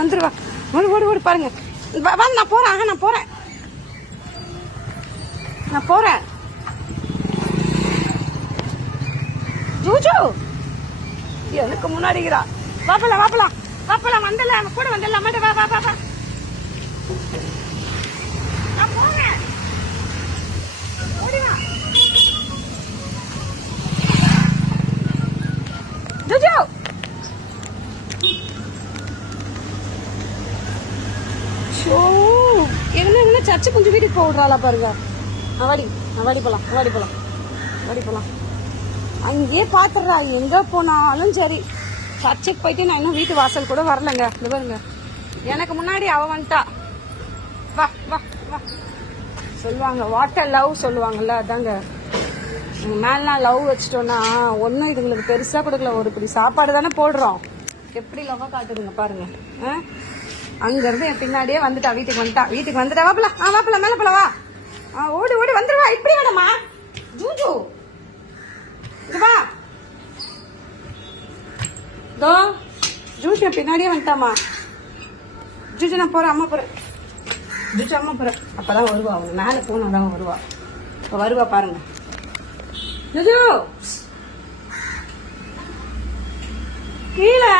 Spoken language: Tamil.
வந்துருவா. ஓடு ஓடு ஓடு பாருங்க. நான் போறேன். நான் போறேன். ஜூஜு எனக்கு முன்னாடிக்கிறா. வாப்பலாம் வந்தல கூட வந்தல அம்மாட்ட வா. நான் போறேன். ஓடிவா ஜூஜு. என்ன சர்ச்சு கொஞ்சம் வீட்டுக்கு போடுறாளா பாருங்க. வாடி போலாம். அங்கேயே பாத்துடுறா. எங்க போனாலும் சரி சர்ச்சுக்கு போயிட்டு நான் இன்னும் வீட்டு வாசல் கூட வரலங்க. இது பாருங்க, எனக்கு முன்னாடி அவ வந்துட்டா. வா சொல்லுவாங்க வாட்டர் லவ் சொல்லுவாங்கல்ல, அதாங்க. மேலாம் லவ் வச்சுட்டோம்னா ஒன்னும் இதுங்களுக்கு பெருசா கொடுக்கல. ஒரு இப்படி சாப்பாடு தானே போடுறோம், எப்படி லவ்வா காட்டுதுங்க பாருங்க. அங்க இருந்து என் பின்னாடியே வந்துட்டா. வீட்டுக்கு வந்துட்டா. வாப்பலாம் மேல போல வா. ஓடி வந்துருவா. இப்படி வேணாமா ஜூஜு, வா. ஜூஜு என் பின்னாடியே வந்துட்டாமா. ஜூஜு நான் போறேன், அம்மா போறேன். அப்பதான் வருவா. அவங்க மேல போனதான் வருவா. இப்ப வருவா பாருங்க. ஜூஜு கீழே